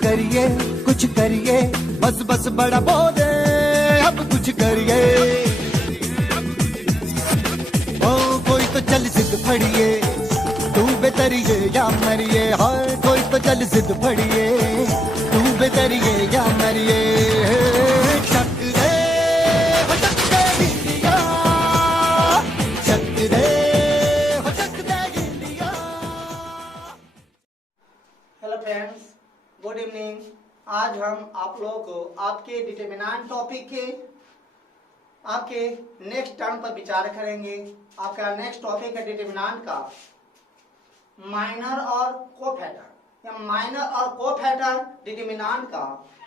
कुछ करिए, बस बस बड़ा बोले, अब कुछ करिए। ओ कोई तो चल जिद फड़िए, तू बेतरिए या मरिए। हाय कोई तो चल जिद फड़िए, तू बेतरिए या मरिए। चक दे हो चक दे गिलिया, चक दे हो चक दे गिलिया। Hello friends, good evening. आज हम आप लोगों को आपके डिटरमिनेंट टॉपिक के आपके नेक्स्ट टर्म पर विचार करेंगे। आपका नेक्स्ट टॉपिक है डिटरमिनेंट का माइनर और कोफैक्टर। या माइनर और कोफैक्टर डिटरमिनेंट का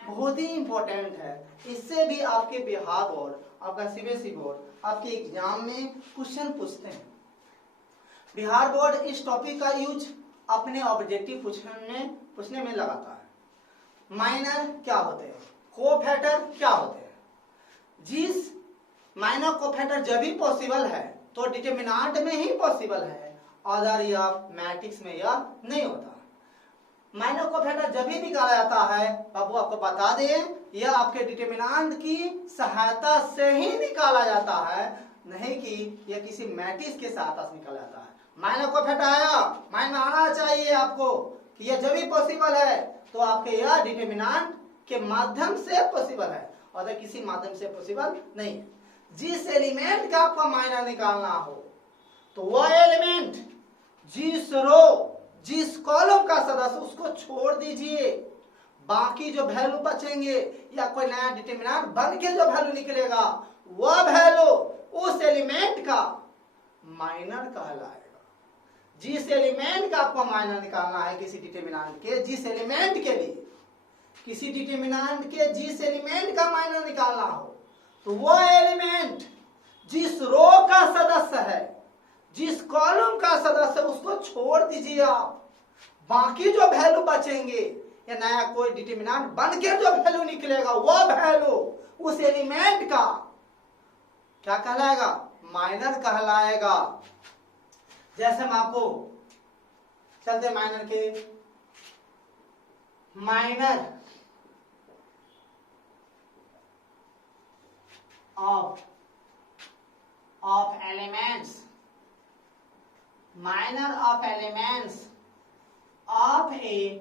बहुत ही इंपॉर्टेंट है। इससे भी आपके बिहार बोर्ड, आपका सीबीएसई बोर्ड आपके एग्जाम में क्वेश्चन पूछते हैं। बिहार बोर्ड इस टॉपिक का यूज अपने ऑब्जेक्टिव पूछने में लगाता है। माइनर क्या होते हैं, कोफैक्टर क्या होते हैं। जिस माइनर कोफैक्टर जब भी पॉसिबल है तो डिटरमिनेंट में ही पॉसिबल है, अदर या मैट्रिक्स में यह नहीं होता। माइनर कोफैक्टर जब भी निकाला जाता है, अब आपको बता दें, यह आपके डिटरमिनेंट की सहायता से ही निकाला जाता है, नहीं कि यह किसी मैट्रिक्स के सहायता से निकाला जाता है। माइनर कोफैक्टर आया, माइंड में आना चाहिए आपको कि यह जब भी पॉसिबल है तो आपके यह डिटरमिनेंट के माध्यम से पॉसिबल है, और किसी माध्यम से पॉसिबल नहीं है। जिस एलिमेंट का आपको माइनर निकालना हो तो वह एलिमेंट जिस रो जिस कॉलम का सदस्य उसको छोड़ दीजिए, बाकी जो वैल्यू बचेंगे या कोई नया डिटरमिनेंट बन के जो वैल्यू निकलेगा वह वैल्यू उस एलिमेंट का माइनर कहलाएगा। जिस एलिमेंट का आपको माइनर निकालना है किसी डिटरमिनेंट के, जिस एलिमेंट के लिए किसी डिटरमिनेंट के जिस एलिमेंट का माइनर निकालना हो तो वो एलिमेंट जिस रो का सदस्य है, जिस कॉलम का सदस्य है, उसको छोड़ दीजिए आप। बाकी जो वैल्यू बचेंगे या नया कोई डिटरमिनेंट बन के जो वैल्यू निकलेगा वह वैल्यू उस एलिमेंट का क्या कहलाएगा, माइनर कहलाएगा। जैसे हम आपको चलते माइनर के minor of elements, minor of elements of a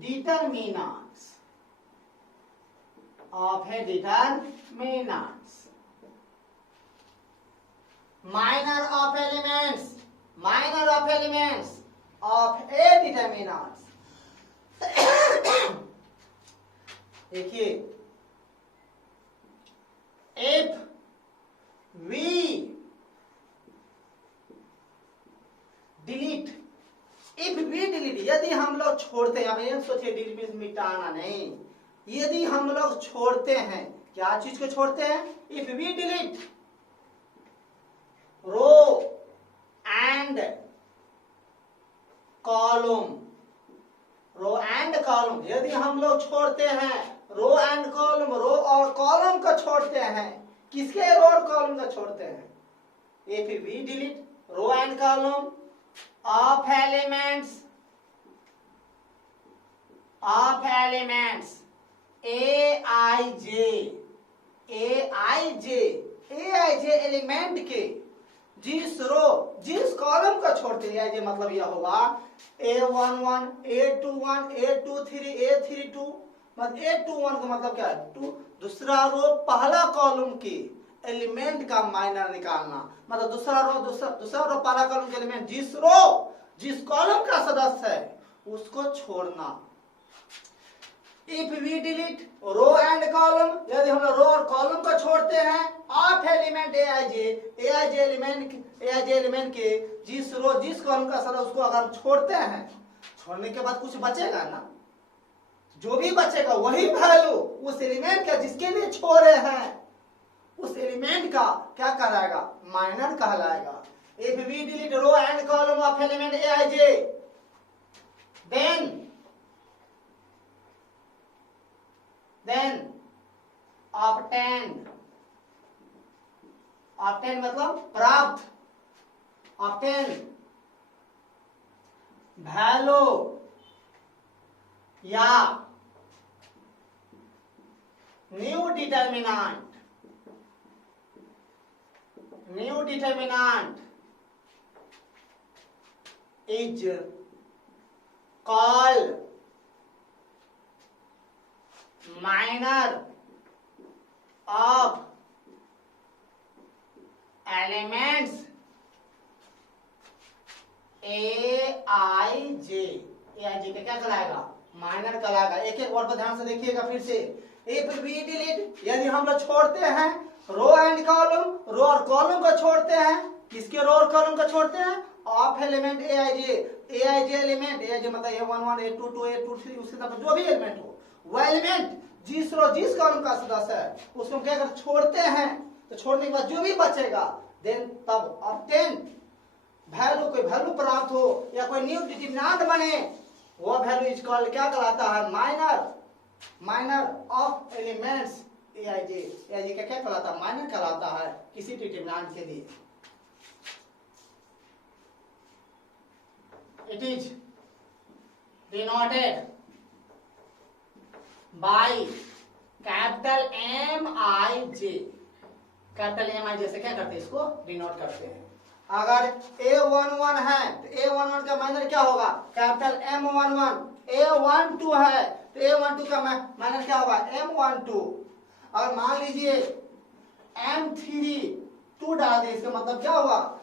determinants, minor of elements of a determinants। देखिए, if we delete, यदि हम लोग छोड़ते हैं, अब ये सोचिए डिलीट मीन्स मिटाना नहीं, यदि हम लोग छोड़ते हैं, क्या चीज को छोड़ते हैं, if we delete row and column, यदि हम लोग छोड़ते हैं रो एंड कॉलम, रो और कॉलम को छोड़ते हैं, किसके रो और कॉलम को छोड़ते हैं, if we delete row and column of elements aij element के जिस रो जिस कॉलम को छोड़ते हैं, aij मतलब यह होगा a11 a21 a23 a32, मतलब a21 का मतलब क्या है, टू दूसरा रो पहला कॉलम के एलिमेंट का माइनर निकालना, मतलब दूसरा रो पहला कॉलम के एलिमेंट जिस कॉलम का सदस्य है उसको छोड़ना। If we delete row and column, यदि हम रो और कॉलम को छोड़ते हैं ऑफ एलिमेंट aij एलिमेंट के जिस कॉलम का सदस्य उसको अगर छोड़ते हैं, छोड़ने के बाद कुछ बचेगा ना, जो भी बचेगा वही वैल्यू उस एलिमेंट का जिसके लिए छोड़े हैं उस एलिमेंट का क्या कहलाएगा, माइनर कहलाएगा। If we delete row and column of element aij, then obtained मतलब प्राप्त, वैल्यू या new determinant is called minor of elements AIJ का क्या कहलाएगा? माइनर कहलाएगा। एक एक वर्ड पर ध्यान से देखिएगा फिर से। इफ वी डिलीट, यदि हम लोग छोड़ते हैं रो एंड कॉलम, रो और कॉलम को छोड़ते हैं, किसके रो और कॉलम को छोड़ते हैं? Of element AIJ element, AIJ मतलब A11 A22 A23 उसके तरफ जो भी एलिमेंट हो, वो एलिमेंट जिस रो जिस कॉलम का सदस्य है उसको क्या अगर छोड़ते हैं तो छोड़ने के बाद जो भी बचेगा देन तब ऑब्टेन वैल्यू, कोई वैल्यू प्राप्त हो या कोई न्यू डिटरमिनेंट बने, वो वैल्यू इज कॉल्ड क्या कहलाता है? माइनर ऑफ एलिमेंट्स AIJ का क्या कहलाता है? माइनर कहलाता है किसी डिटरमिनेंट के लिए। It is denoted by capital MIJ। Capital MIJ से क्या करते हैं? इसको डिनोट करते हैं। अगर A11 है तो A11 का माइनर क्या होगा? Capital M11। A12 है तो A12 का माइनर क्या होगा? M12। अगर मान लीजिए M3 2 डाल दे, इसका मतलब क्या होगा?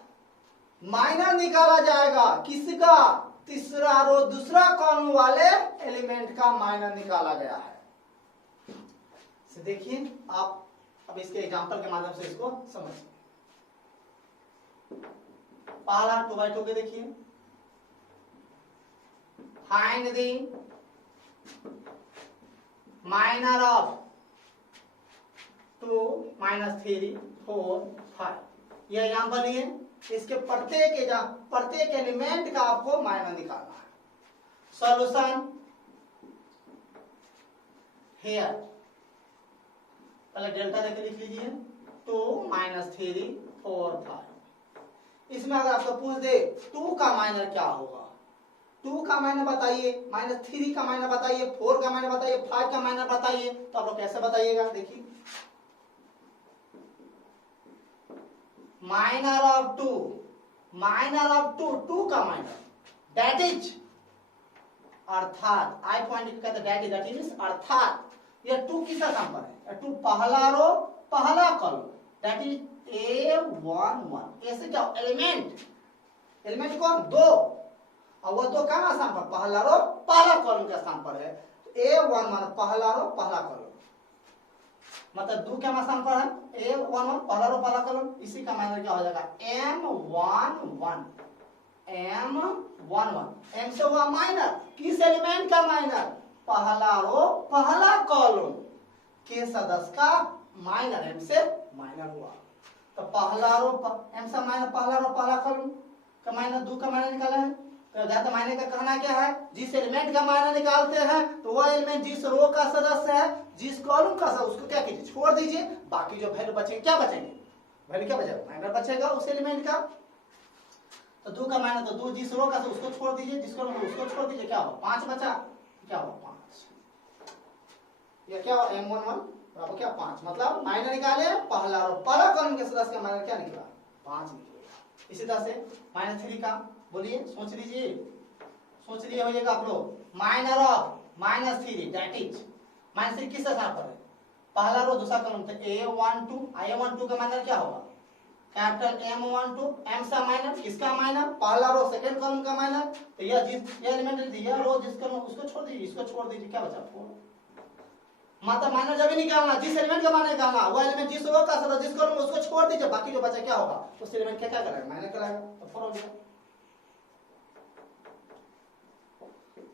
माइनर निकाला जाएगा किसका? तीसरा रो दूसरा कॉलम वाले एलिमेंट का माइनर निकाला गया है। देखिए आप अब इसके एग्जांपल के माध्यम से इसको समझिए। पहला 2x2 के देखिए, फाइंड द माइनर ऑफ 2 -3 4 5। यह एग्जांपल लिए, इसके प्रत्येक एलिमेंट का आपको माइनर निकालना है। सॉल्यूशन हियर, पहले डेल्टा देके लिख लीजिए 2 -3 4 5। इसमें अगर आपको पूछ दे 2 का माइनर क्या होगा, 2 का माइनर बताइए, -3 का माइनर बताइए, 4 का माइनर बताइए, 5 का माइनर बताइए, तो आप लोग कैसे बताइएगा? देखिए माइनर ऑफ 2 2 का माइनर दैट इज अर्थात आई पॉइंट कहते दैट इज अर्थात यह 2 किसका नंबर है? 2 पहला रो पहला कॉलम दैट इज A11। ऐसे क्या एलिमेंट कौन? 2, और वो 2 कहां स्थान पर? पहला रो पहला कॉलम के स्थान पर है। तो A11 पहला रो पहला कॉलम मतलब 2 क्या स्थान पर है? A11 पहला रो पहला कॉलम, इसी का माइनर क्या हो जाएगा? M11। M से हुआ माइनर, किस एलिमेंट का माइनर? पहला रो पहला कॉलम के सदस्य का माइनर, M से माइनर हुआ। तो पहला रो M से माइनर, पहला रो पहला कॉलम का माइनर 2 का माइनर निकाला है। तो माइनर का कहना क्या है? जिस एलिमेंट का माइनर निकालते हैं तो वह एलिमेंट जिस रो का सदस्य है, जिस कॉलम का सदस्य, उसको क्या कीजिए? छोड़ दीजिए। बाकी जो वैल्यू बचेंगे क्या बचेंगे? वैल्यू क्या बचेगा? माइनर बचेगा उस एलिमेंट का। तो 2 का माइनर, तो 2 जिस रो का उसको छोड़ दीजिए, जिसको उसको छोड़ दीजिए, क्या होगा? 5 बचा, क्या होगा? 5। ये क्या हुआ? M11 बराबर क्या? 5। मतलब माइनर निकाले पहला रो पहला कॉलम के सदस्य का माइनर क्या निकला? 5 निकलेगा। इसी तरह से -3 का बोलिए, सोच लीजिए होइएगा आप लोग। माइनर ऑफ -3 दैट इज -3 किस स्थान पर है? पहला रो दूसरा कॉलम तो A12 का माइनर क्या होगा? Capital M12। M सा माइनर, किसका माइनर? पहला रो सेकंड कॉलम का माइनर। तो यह एलिमेंट दिया रो जिसका उसको छोड़ दीजिए, इसको छोड़ दीजिए, क्या बचा? 4। मतलब माइनर जब भी निकालना, जिस एलिमेंट का माइनर निकालना, वो एलिमेंट जिस रो का सदस्य जिस कॉलम उसको छोड़ दीजिए, बाकी जो बचा क्या होगा? उस एलिमेंट क्या करेगा? माइनर कराएगा। तो 4 हो गया।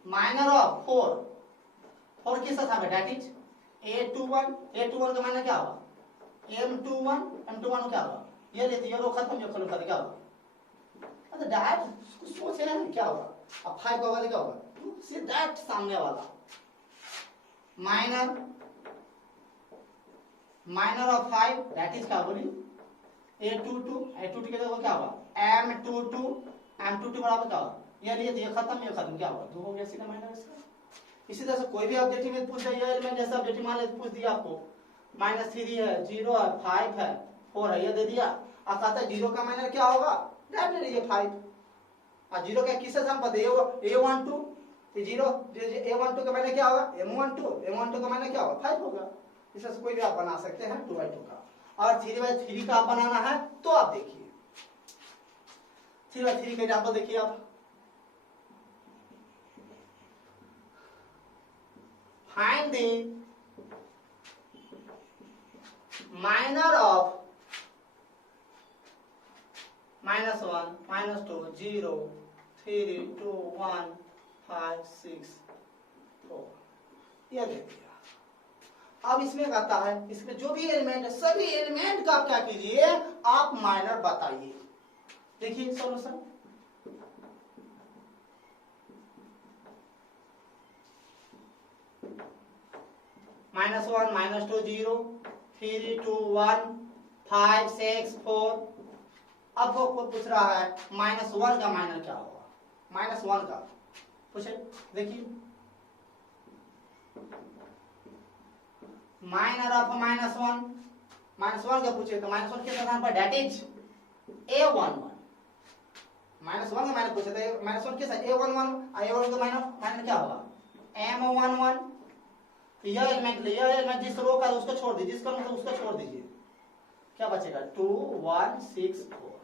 माइनर ऑफ 4 किस स्थान पे? दैट इज A21 का माइनर क्या होगा? M21 क्या होगा? ये लेते ये रो खत्म, ये कॉलम खत्म, क्या होगा? मतलब डायरेक्ट सोच रहे हैं क्या होगा? अब 5 का वाला क्या होगा? सी दैट सामने वाला माइनर ऑफ 5 दैट इज क्या बोली? A22 के जगह क्या होगा? M22 बराबर क्या होगा? ये लिए ये खत्म, क्या होगा? 2 हो गया सीधा माइनर इसका। इसी तरह से कोई भी ऑब्जेक्टिव में पूछ दिया एलिमेंट, जैसा ऑब्जेक्टिव मान ले पूछ दिया आपको -3 है, 0 है, 5 है, 4 है, ये दे दिया। अब कहता है 0 का माइनर क्या होगा, डेफिनेटली ये 5। और 0 का किससे सम पता है, a12 तो 0 a12 का माइनर क्या होगा, m12 का माइनर क्या होगा, 5 होगा। इससे कोई भी आप बना सकते हैं 2/2 का। और 3/3 का आप बनाना है तो आप देखिए 3/3 का एग्जाम्पल देखिए आप। फाइंड द minor of -1, -2, 0, 3, 2, 1, 5, 6, 4 ये दे दिया। अब इसमें कहता है इसमें जो भी एलिमेंट है सभी एलिमेंट का आप क्या कीजिए, आप माइनर बताइए। देखिए सॉल्यूशन, -1, -2, 0, 3, 2, 1, 5, 6, 4। अब वो पूछ रहा है -1 का माइनर क्या होगा, -1 का पूछे। देखिए माइनर ऑफ -1 का पूछे तो -1 के स्थान पर डेट इज a11। -1 का माइनर पूछे तो -1 के साथ a11, a11 का माइनर क्या होगा m11। यह एलिमेंट जिस रो का उसको छोड़ दीजिए, जिस कॉलम का उसको छोड़ दीजिए, क्या बचेगा 2, 1, 6, 4।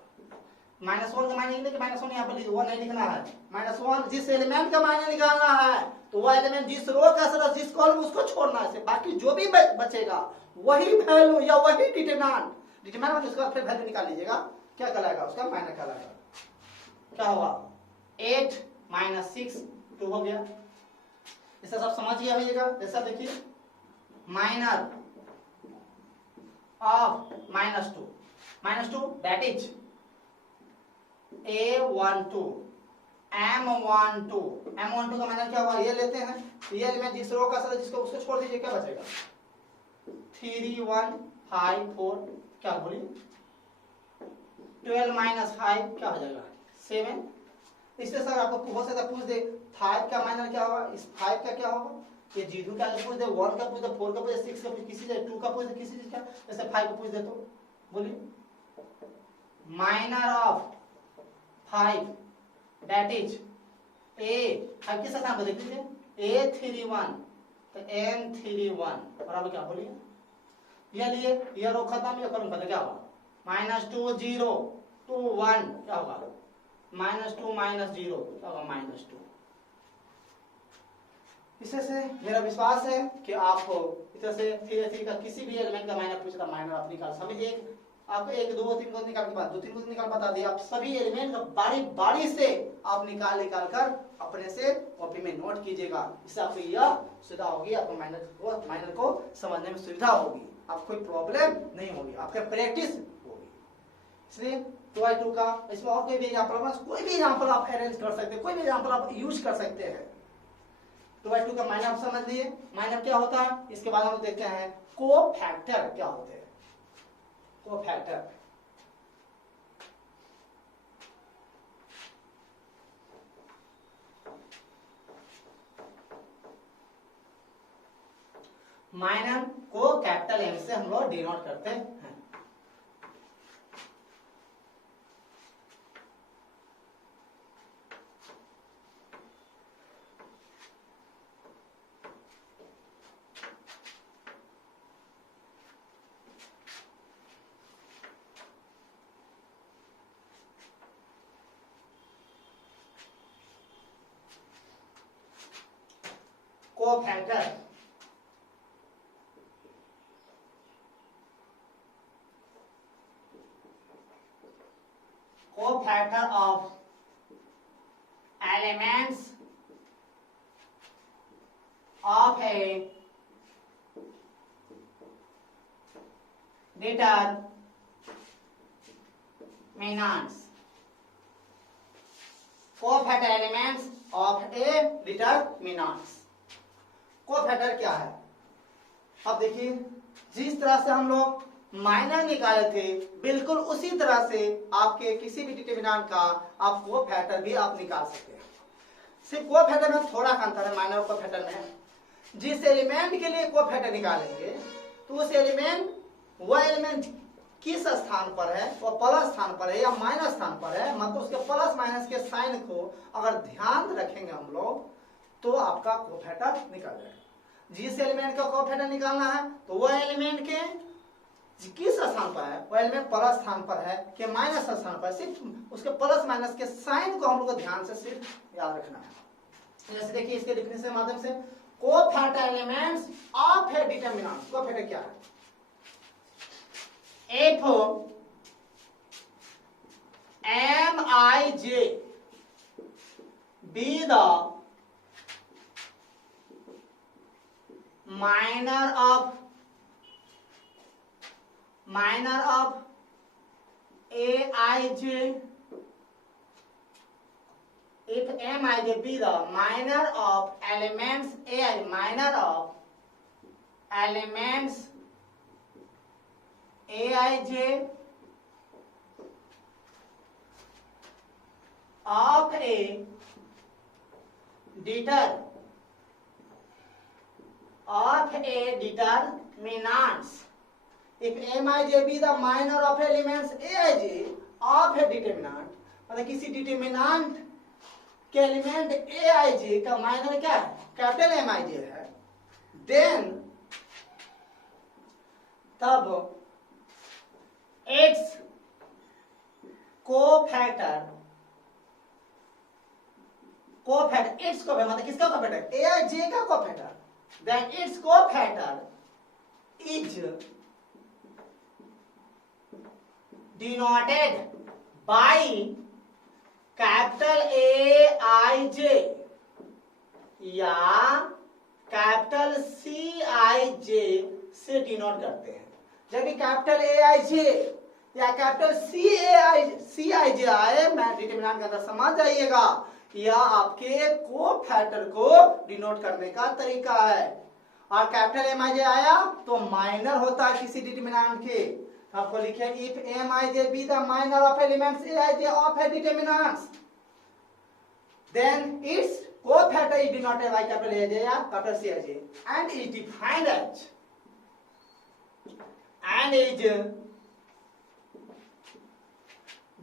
-1 का माइनर नहीं, -1 यहाँ पर 1 नहीं लिखना है। -1 जिस एलिमेंट का माइनर निकालना है तो वह एलिमेंट जिस रो का जिस कॉलम उसको छोड़ना है, बाकी जो भी बचेगा वही वैल्यू या वही डिटरमिनेंट उसका फिर वैल्यू निकाल लीजिएगा, क्या कहलाएगा उसका माइनर कहलाएगा। क्या होगा 8 - 6 2 हो गया। इसे सब समझ गया होइएगा। जैसा देखिए minor of -2 that is a12 m12 का माइनर क्या हुआ, ये लेते हैं तो ये एलिमेंट जिस रो का सदस्य जिसको उसको छोड़ दीजिए, क्या बचेगा 3, 1, 5, 4 क्या बोलिए 12 - 5 क्या हो जाएगा 7। इससे सर आपको हो सकता है पूछ दे 5 का माइनर क्या होगा, इस 5 का क्या होगा, ये 0 का पूछ दे, 1 का पूछ दे, 4 का पूछ दे, 6 का पूछ, किसी से 2 का पूछ दे, किसी चीज का, जैसे 5 का पूछ दे तो बोलिए minor of 5 that is a5 किस स्थान पर देख लीजिए a31 तो m31 बराबर क्या बोलिए, ये लिए ये रो खत्म, ये कॉलम खत्म, क्या होगा -2, 0, 2, 1 क्या होगा -2 - 0 क्या होगा -2। इससे से मेरा विश्वास है कि आप इस से 3 का किसी भी एलिमेंट का माइनर पूछता माइनर आप निकाल सभी आपको 1, 2, 3 को निकाल के बाद 2, 3 को निकाल बता दिया। आप सभी एलिमेंट का बारी से आप निकाल कर अपने से कॉपी में नोट कीजिएगा। इससे आपको यह सुविधा होगी, आपको माइनर को समझने में सुविधा होगी, आपको कोई प्रॉब्लम नहीं होगी, आपका प्रैक्टिस होगी। इसलिए 2/2 का इसमें और कोई भी एग्जाम्पल आप अरेंज कर सकते हैं, कोई भी एग्जाम्पल आप यूज कर सकते हैं। 2/2 का माइनर आप समझ लिए, माइनर क्या होता है। इसके बाद हम देखते हैं कोफैक्टर क्या होते हैं। कोफैक्टर माइनर को कैपिटल M से हम लोग डिनोट करते हैं। Cofactor cofactor of elements of a determinants, cofactor elements of a determinants। Cofactor क्या है, अब देखिए जिस तरह से हम लोग माइनर निकाले थे बिल्कुल उसी तरह से आपके किसी भी डिटरमिनेंट का आप कोफैक्टर भी आप निकाल सकते हैं। सिर्फ कोफैक्टर में थोड़ा अंतर है माइनर और कोफैक्टर में। जिस एलिमेंट के लिए कोफैक्टर निकालेंगे तो उस एलिमेंट, वह एलिमेंट किस स्थान पर है, वो प्लस स्थान पर है या माइनस स्थान पर है, मतलब उसके प्लस माइनस के साइन को अगर ध्यान रखेंगे हम लोग तो आपका कोफैक्टर निकल जाएगा। जिस एलिमेंट का कोफैक्टर निकालना है तो वह एलिमेंट के किस स्थान पर है, वह एलिमेंट प्लस स्थान पर है कि माइनस स्थान पर, सिर्फ उसके प्लस माइनस के साइन को हम लोग को ध्यान से सिर्फ याद रखना है। जैसे देखिए इसके लिखने से माध्यम से cofactor elements of A determinant, cofactor क्या है, if Mij be the minor of Aij, if Mij be the minor of elements Aij, minor of elements Aij of a determinants, if Mij be the minor of elements Aij of a determinant, मतलब किसी determinant के element Aij का minor क्या है, capital Mij है, then तब its cofactor its cofactor मतलब किसका कोफैक्टर, Aij का cofactor, then its cofactor is denoted by capital Aij या कैपिटल Cij से डिनोट करते हैं। जब भी कैपिटल Aij या कैपिटल Cij आए, मैं डिटरमिनेंट के अंदर समझ जाइएगा, यह आपके कोफैक्टर को डिनोट करने का तरीका है। और कैपिटल Mij आया तो माइनर होता है किसी डिटरमिनेंट के, आपको लिखे if Mij be the minor of elements Aij of a determinants, then its cofactor is denoted by capital Aij या capital Cij and is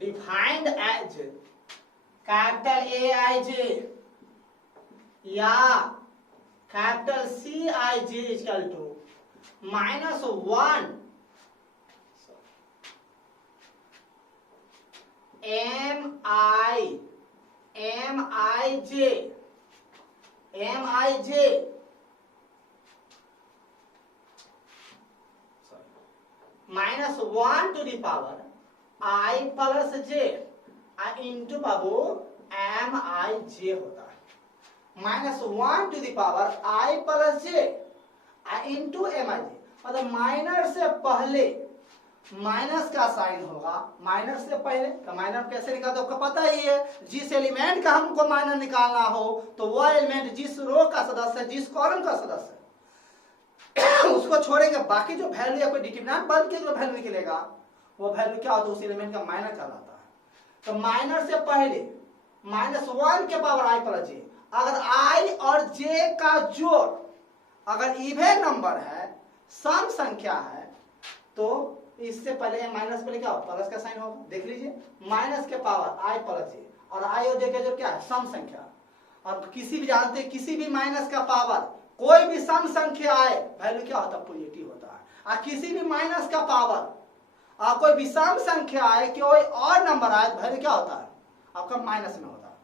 defined as capital Aij या capital Cij is equal to -1 Mij -1 to the power I plus j into Babu Mij होता है, -1 to the power I plus j into Mij, मतलब minor से पहले minus का sign होगा, minor से पहले तो माइनर कैसे निकालते आपको पता ही है, जिस एलिमेंट का हमको माइनर निकालना हो तो वह एलिमेंट जिस रो का सदस्य है, जिस कॉलम का सदस्य है उसको छोड़ेंगे, बाकी जो वैल्यू या कोई डिटरमिनेंट बन के जो वैल्यू निकलेगा वो वैल्यू क्या होता है, उस एलिमेंट का माइनर कहलाता है। तो माइनर से पहले -1 के पावर I प्लस j, अगर I और j का जोड़ अगर इवन नंबर है, सम संख्या है, तो इससे पहले माइनस पहले क्या होगा, प्लस का साइन होगा। देख लीजिए माइनस के पावर I प्लस j और I और j का जो क्या है, सम संख्या। और किसी भी जानते हैं किसी भी माइनस का पावर कोई भी सम संख्या आए वैल्यू क्या होता है, पॉजिटिव होता है। और किसी भी माइनस का पावर और कोई भी सम संख्या आए, कोई और नंबर आए वैल्यू क्या होता है, आपका माइनस में होता है।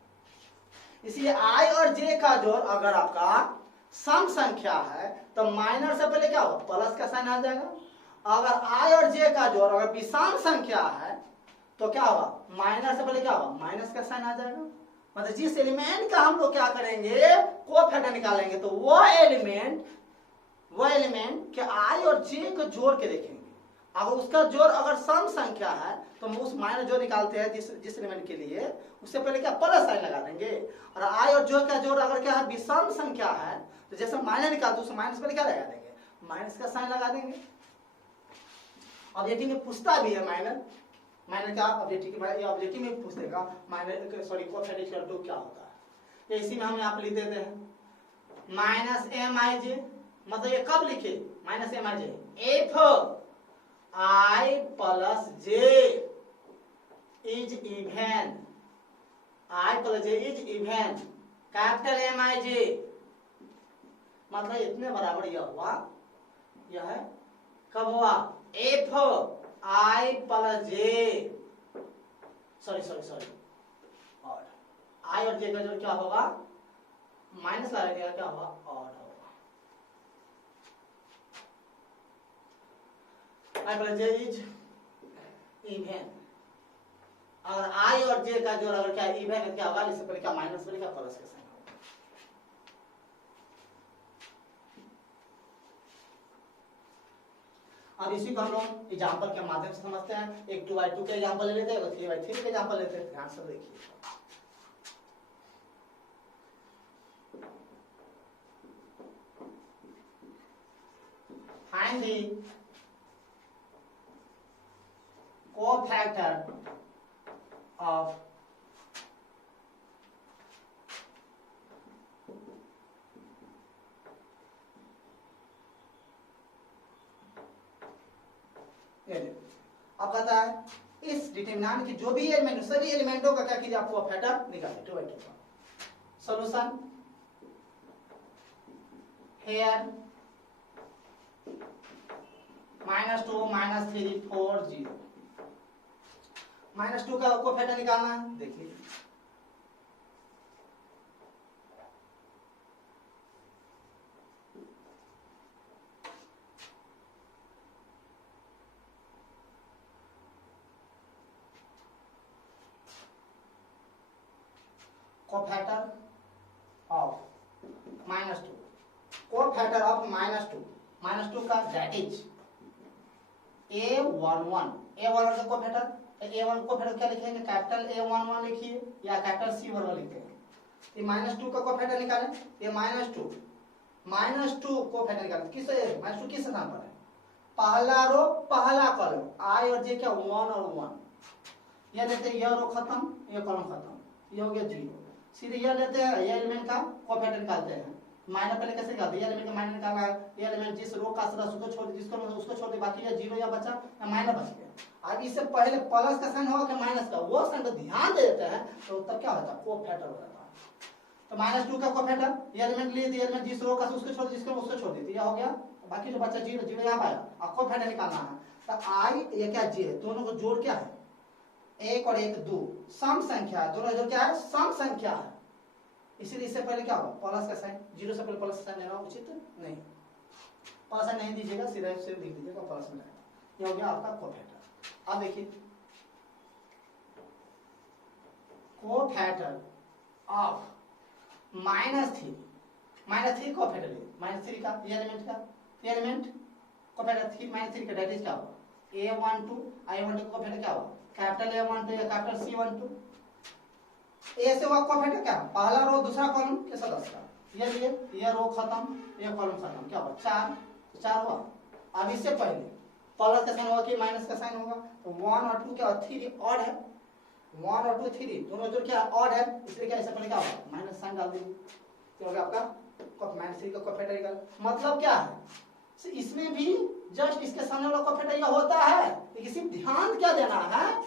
इसलिए I और j का जोड़ अगर आपका सम संख्या है तो माइनस से पहले क्या होगा, प्लस का साइन आ जाएगा। अगर I और j का जोड़ अगर विषम संख्या है तो क्या होगा, माइनस से पहले क्या होगा, माइनस का साइन आ जाएगा। मतलब जिस एलिमेंट का हम लोग क्या करेंगे, कोफैक्टर निकालेंगे, तो वो एलिमेंट के I और j को जोड़ के देखेंगे। अगर उसका जोड़ अगर सम संख्या है तो हम उस माइनस जो निकालते हैं जिस एलिमेंट के लिए, उससे पहले क्या प्लस साइन लगा देंगे। और I और j का जोड़ अगर क्या है, विषम संख्या है, तो जैसे माइनस निकालते उस माइनस पहले क्या लगा देंगे, माइनस का साइन लगा देंगे। ऑब्जेक्टिव में पूछता भी है माइनर का, ऑब्जेक्टिव में पूछ देगा माइनर सॉरी कोफैक्टर टू क्या होता है। तो इसी में हम यहाँ पे लिख देते हैं -Mij मतलब ये कब लिखे minus M I J F I plus J is even, I plus J is even capital M I J, मतलब इतने बराबर यह हुआ, यह है कब हुआ F I plus J, sorry sorry sorry, और आई और जे का जो क्या होगा माइनस लगा देगा, क्या होगा ऑड होगा, आई प्लस जे इज इवन, और आई और जे का जो अगर क्या इवन है क्या होगा, इससे पहले क्या माइनस बनेगा प्लस के साइन होगा। अब इसी को हम लोग एग्जांपल के माध्यम से समझते हैं। एक 2/2 के एग्जांपल ले लेते हैं, 3/3 के एग्जांपल लेते हैं, ध्यान से देखिए। Find the cofactor of अब कहता है इस डिटरमिनेंट की जो भी एलिमेंट, सभी एलिमेंटों का क्या कीजिए आपको कॉफैक्टर निकालिए 2/2 का। सॉल्यूशन हियर -2 -3 4 0, -2 का कॉफैक्टर निकालना है, देखिए cofactor of -2, cofactor of -2 का दैट इज A11, A11 का cofactor, A1 cofactor क्या लिखेंगे कैपिटल A11 लिखिए या कैपिटल C11 लिखते हैं। ये -2 का cofactor निकालें, ये -2 cofactor निकालें, किस -2 किस स्थान पर है, पहला रो पहला कॉलम, I और J क्या 1 और 1, ये लेते हैं, ये रो खत्म ये कॉलम खत्म, ये हो गया 0, सीधे ये लेते हैं, ये एलिमेंट का कॉफैक्टर निकालते हैं। माइनर पहले कैसे निकालते हैं, ये एलिमेंट का माइनर निकालना है, ये एलिमेंट जिस रो का सदस्य उसको छोड़ दे, जिसको उसको छोड़ दे, बाकी ये 0 या बचा या माइनर बच गया। अब इससे पहले प्लस का साइन होगा कि माइनस का, वो साइन पर ध्यान दे देते हैं तो तब क्या होता है कॉफैक्टर हो जाता है। तो -2 का कॉफैक्टर, ये एलिमेंट लिए थे, एलिमेंट जिस रो का उसको छोड़ दे, जिसको उसको छोड़ देती, यह हो गया, बाकी जो बचा 0 यहाँ पाया, अब कॉफैक्टर निकालना है। तो आई ये क्या जे है, दोनों को जोड़ क्या है, 1 और 1 2 सम संख्या है, दोनों जोड़ क्या है सम संख्या है, इसीलिए इससे पहले क्या होगा प्लस का साइन, 0 से पहले प्लस का साइन लेना उचित नहीं, प्लस नहीं दीजिएगा, सीधा सिर्फ लिख दीजिएगा प्लस में जाएगा। ये हो गया आपका कोफैक्टर। अब देखिए कोफैक्टर ऑफ -3 कोफैक्टर है, -3 का ये एलिमेंट का, ये एलिमेंट कोफैक्टर 3 -3 का दैट इज क्या होगा A12, I12 कोफैक्टर क्या होगा कैपिटल A12 या कैपिटल C12, ए से हुआ कॉफैक्टर क्या, पहला रो दूसरा कॉलम के सदस्य का, ये रो खत्म ये कॉलम खत्म, क्या हुआ 4 हुआ। अब इससे पहले प्लस का साइन होगा कि माइनस का साइन होगा, तो 1 और 2 क्या 3 ऑड है, 1 और 2 3 दोनों जोड़ क्या ऑड है, इसलिए क्या इससे पहले क्या होगा माइनस साइन डाल दीजिए, तो होगा आपका -3 का कॉफैक्टर निकाल। मतलब क्या है इसमें भी जस्ट इसके सामने वाला कॉफैक्टर यह होता है, लेकिन सिर्फ ध्यान क्या देना है,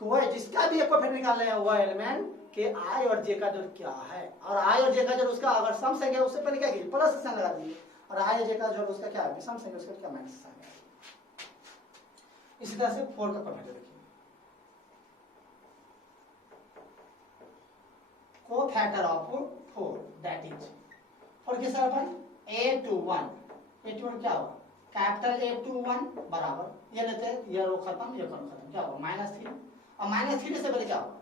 वह जिसका भी कॉफैक्टर निकालना है वह एलिमेंट के आई और जे का जो क्या है, और आई और जे का जो उसका अगर सम संख्या उससे पहले क्या कीजिए प्लस साइन लगा दीजिए, और आई और जे का जो उसका क्या है विषम संख्या उसका क्या माइनस साइन है। इसी तरह से 4 का कॉफैक्टर देखिए, कोफैक्टर ऑफ 4 दैट इज 4 के साथ A21 क्या होगा कैपिटल A21 बराबर, ये लेते हैं ये रो खत्म ये कॉलम खत्म, क्या होगा -3, और -3 से पहले क्या होगा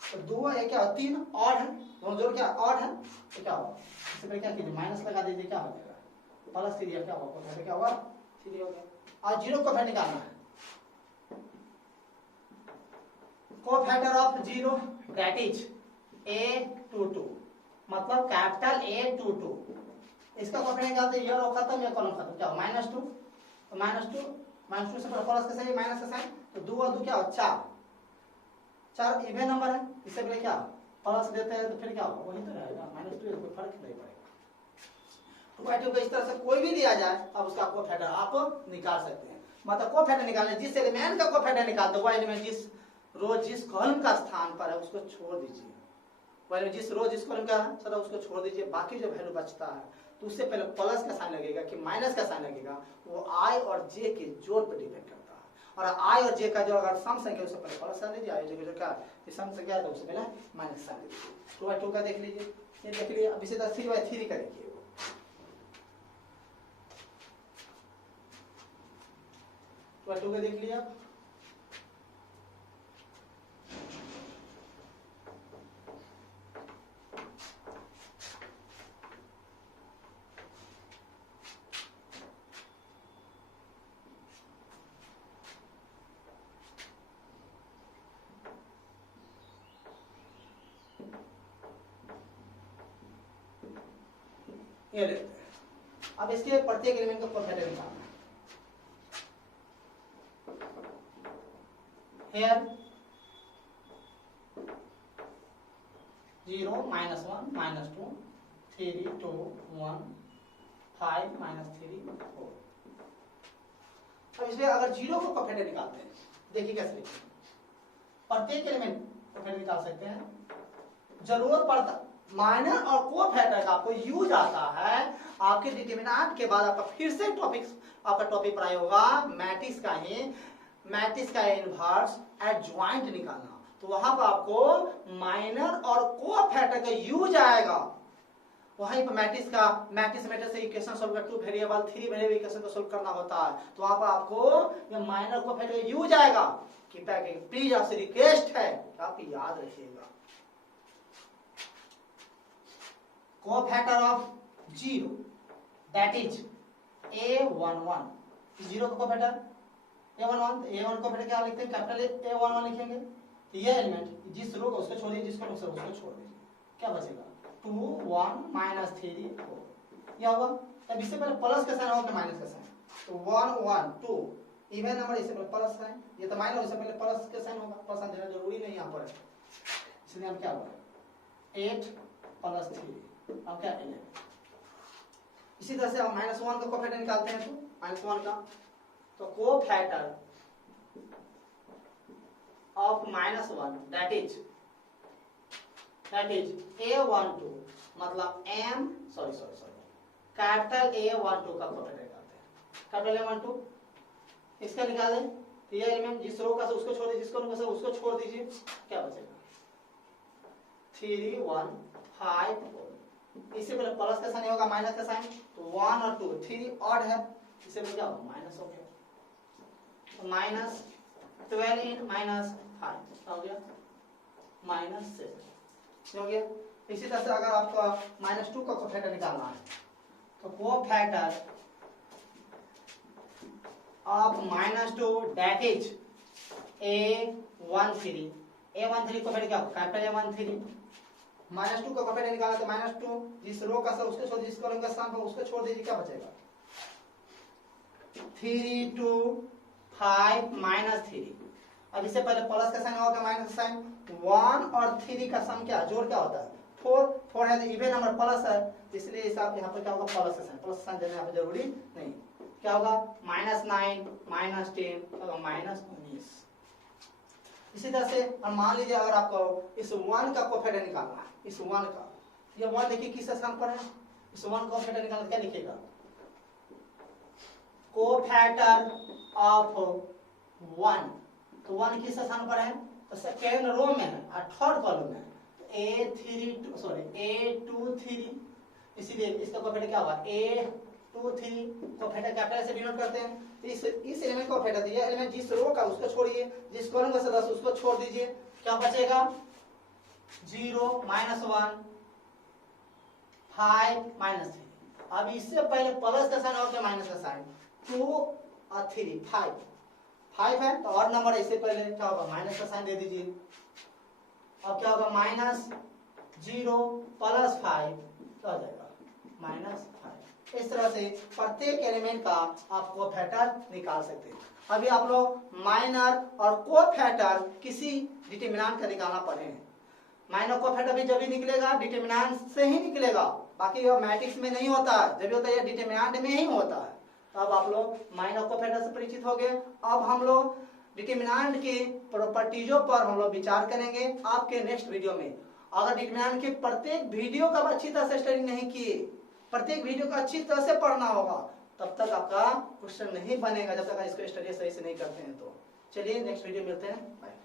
तो 2 है क्या 3 ऑड है, दोनों जोड़ क्या ऑड है, तो क्या होगा इससे पहले क्या कीजिए माइनस लगा दीजिए, क्या हो जाएगा +3 क्या होगा कॉफैक्टर क्या होगा 3 हो गया। और 0 कॉफैक्टर निकालना है, cofactor of 0 that is A22 मतलब कैपिटल A22, इसका कॉफैक्टर निकालते ये रो खत्म या कॉलम खत्म, क्या होगा -2, तो -2 से प्लस का साइन माइनस का साइन, तो 2 और 2 क्या हो 4 इवन नंबर है, इससे पहले क्या प्लस देते हैं तो फिर क्या होगा वही तो रहेगा -2, कोई फर्क नहीं पड़ेगा। y2 को इस तरह से कोई भी दिया जाए, अब उसका कोफैक्टर आप निकाल सकते हैं। मतलब कोफैक्टर निकालने, जिस एलिमेंट का कोफैक्टर निकालते वो एलिमेंट जिस रो जिस कॉलम का स्थान पर है उसको छोड़ दीजिए, वो एलिमेंट जिस रो जिस कॉलम का है सर उसको छोड़ दीजिए, बाकी जो वैल्यू बचता है तो उससे पहले प्लस का साइन लगेगा कि माइनस का साइन लगेगा, वो i और j के जोड़ पर डिपेंड करता है। और i और j का जो अगर सम संख्या उससे पहले प्लस साइन दीजिए, i जो क्या सम संख्या है तो उससे पहले माइनस साइन दीजिए। 2 का देख लीजिए, ये देख लीजिए। अब इसी तरह 3/3 का देखिए, 2 का देख लिया। ये लेते हैं। अब इसके प्रत्येक एलिमेंट का कोफैक्टर निकालना है। Here 0 -1 -2 3 2 1 5 -3 4। अब इसमें अगर 0 को कोफैक्टर निकालते हैं, देखिए कैसे लिखते हैं। प्रत्येक एलिमेंट कोफैक्टर निकाल सकते हैं। जरूरत पड़ता माइनर और कोफैक्टर का आपको यूज आता है आपके डिटरमिनेंट के बाद आपका फिर से आपका टॉपिक पढ़ाई होगा मैट्रिक्स का इनवर्स एडजॉइंट निकालना। तो वहां पर आपको माइनर और कोफैक्टर का यूज आएगा। वहीं पर मैट्रिक्स से इक्वेशन सॉल्व कर 2 वेरिएबल 3 वेरिएबल इक्वेशन को सॉल्व करना होता है, तो वहां पर आपको ये माइनर कोफैक्टर का यूज आएगा। प्लीज आपसे रिक्वेस्ट है आप याद रखिएगा। Cofactor of 0 that is A11, 0 का कोफैक्टर A11 कोफैक्टर क्या लिखते हैं, कैपिटल A11 लिखेंगे। तो ये एलिमेंट जिस रो को उसको छोड़िए, जिसको उसको छोड़ दीजिए, क्या बचेगा 2 1 -3 4। क्या होगा, तब इससे पहले प्लस का साइन होगा माइनस का साइन, तो 1 1 2 इवन नंबर, इससे पहले प्लस साइन, ये तो माइनस, इससे पहले प्लस का साइन होगा, प्लस साइन देना जरूरी नहीं यहाँ पर, इसलिए हम क्या होगा 8 + 3 अब क्या 11। इसी तरह से हम -1 का कोफैक्टर निकालते हैं, तो -1 का तो cofactor of -1 that is A12 मतलब कैपिटल A12 का कोफैक्टर निकालते हैं। कैपिटल A12 इसका निकालें, ये एलिमेंट जिस रो का उसको छोड़ दीजिए, जिसको का उसको छोड़ दीजिए, क्या बचेगा 3 1 5 4। इससे पहले प्लस का साइन होगा माइनस का साइन, तो 1 और 2 3 ऑड है, इससे पहले क्या होगा माइनस हो गया, तो -12 इन -5 हो गया -7 हो गया। इसी तरह से अगर आपका -2 का कोफैक्टर निकालना है, तो cofactor of -2 that is A13 cofactor क्या होगा कैपिटल A13। -2 का कोफैक्टर निकाला तो -2 जिस रो का उसको छोड़ दीजिए, जिस कॉलम का स्थान पर उसको छोड़ दीजिए, क्या बचेगा 3 2 5 -3। अब इससे पहले प्लस का साइन होगा माइनस का साइन, 1 और 3 का सम क्या जोड़ क्या होता है 4 है, तो इवन नंबर प्लस है, इसलिए हिसाब यहाँ पर क्या होगा प्लस का साइन, प्लस साइन देना यहाँ पर जरूरी नहीं, क्या होगा -9 -10 -19। इसी तरह से और मान लीजिए अगर आपको इस 1 का कोफैक्टर निकालना है, इस 1 का, ये 1 देखिए किस स्थान पर है, इस 1 का कोफैक्टर निकालना क्या लिखेगा कोफैक्टर ऑफ 1, तो 1 किस स्थान पर है, तो सेकेंड रो में है और थर्ड कॉलम में, तो A23, इसीलिए इसका कोफैक्टर क्या होगा A23 कोफैक्टर कैपिटल से डिनोट करते हैं। तो इस एलिमेंट को कोफैक्टर दिया, एलिमेंट जिस रो का उसको छोड़िए, जिस कॉलम का सदस्य उसको छोड़ दीजिए, क्या बचेगा 0 -1 5 -3। अब इससे पहले प्लस का साइन और माइनस का साइन, 2 और 3 5 है, तो और नंबर इससे पहले क्या होगा माइनस का साइन दे दीजिए। अब क्या होगा -0 + 5 क्या हो जाएगा -5। इस तरह से प्रत्येक एलिमेंट का आप कोफैक्टर निकाल सकते हैं। अभी आप लोग माइनर और कोफैक्टर किसी डिटरमिनेंट का निकालना पड़े हैं। माइनर कोफैक्टर भी जब भी निकलेगा डिटरमिनेंट से ही निकलेगा, बाकी ये मैट्रिक्स में नहीं होता है, जब होता है ये डिटरमिनेंट में ही होता है। अब आप लोग माइन ऑफ कोएफिशिएंट से परिचित हो गए। अब हम लोग डिटरमिनेंट के प्रॉपर्टीजों पर हम लोग विचार करेंगे आपके नेक्स्ट वीडियो में। अगर डिटरमिनेंट के प्रत्येक वीडियो का अच्छी तरह से स्टडी नहीं किए, प्रत्येक वीडियो को अच्छी तरह से पढ़ना होगा, तब तक आपका क्वेश्चन नहीं बनेगा जब तक इसको स्टडी सही से नहीं करते हैं। तो चलिए नेक्स्ट वीडियो मिलते हैं, बाय।